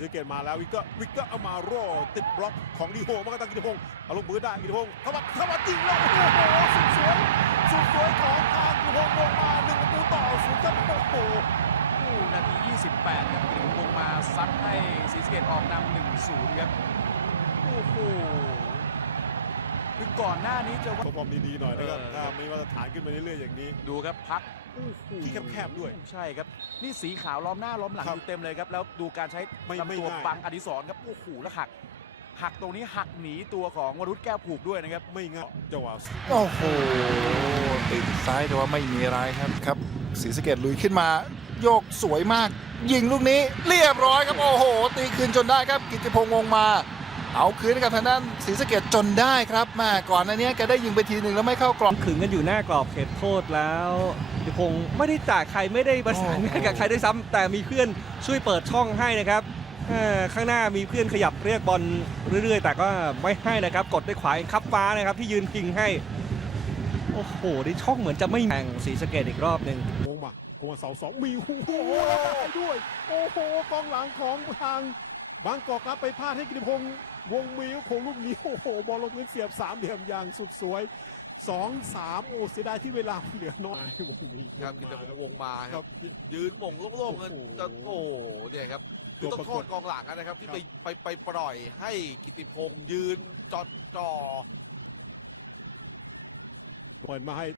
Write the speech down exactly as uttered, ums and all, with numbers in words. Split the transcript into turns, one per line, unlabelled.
ศรีสะเกษมาแล้ววิกเตอร์วิกเตอร์อามาโรติดบล็อกของดีโฮมันก็ตั้งกิติพงศ์เอาลงมือได้กิติพงศ์เข้ามาเข้ามายิงแล้วโอ้โหสุดสวยสุดสวยของทางกิติพงศ์ลงมาหนึ่งประตูต่อศูนย์ครับโอ้โห
นาทียี่สิบแปดครับกิติพงศ์มาซัดให้ศรีสะเกษออกนำ หนึ่งศูนย์ ครับโอ้โหคือก่อนหน้านี้จะว่า
ฟอร์มดีๆหน่อยนะครับถ้ามีมาตรฐานขึ้นมาเรื่อยๆอย่างนี้
ดูครับพัก
ที่แคบๆด้วย
ใช่ครับนี่สีขาวล้อมหน้าล้อมหลังอยู่เต็มเลยครับแล้วดูการใช้ลำตัวบังอดิศรครับโอ้โหแล้วหักหักตรงนี้หักหนีตัวของวรุษแก้วผูกด้วยนะครับ
ไม่ง่ายจังหวะ
โอ้โหตีติดซ้ายแต่ว่าไม่มีอะไรครับครับศรีสะเกษลุยขึ้นมาโยกสวยมากยิงลูกนี้เรียบร้อยครับโอ้โหตีคืนจนได้ครับกิติพงศ์วงมาเอาคืนกับทางด้านศรีสะเกษจนได้ครับมาก่อนอันนี้แกได้ยิงไปทีหนึ่งแล้วไม่เข้ากรอบ
ขึงกันอยู่หน้ากรอบเขตโทษแล้วกิติพงศ์ไม่ได้จ่ายใครไม่ได้ประสานงานกับใครด้วยซ้ำแต่มีเพื่อนช่วยเปิดช่องให้นะครับข้างหน้ามีเพื่อนขยับเรียกบอลเรื่อยๆแต่ก็ไม่ให้นะครับกดด้วยขวาคับฟ้านะครับที่ยืนพิงให้โอ้โหที่ช่องเหมือนจะไม่แข่งศรีสะเกษอีกรอบหนึ่ง
โค้งมาโค้งมาเสาสองมีโอ้โหด้วยโอ้โหกองหลังของทางบางกอกครับไปพลาดให้กิติพงศ์วงมีโค้งลูกนี้โอ้โหบอลลงพื้นเสียบสามเหลี่ยมอย่างสุดสวยสองสามโอ้เสียดายที่เวลาเหลือน้อยวงมี
ครับกิติพงศ์วงมาครับยืนหม่งโล่งๆกันจะโอ้เนี่ยครับคือต้องโทษกองหลังนะครับที่ไปไปไปปล่อยให้กิติพงศ์ยืนจอดจ่อ
เปิดมาให้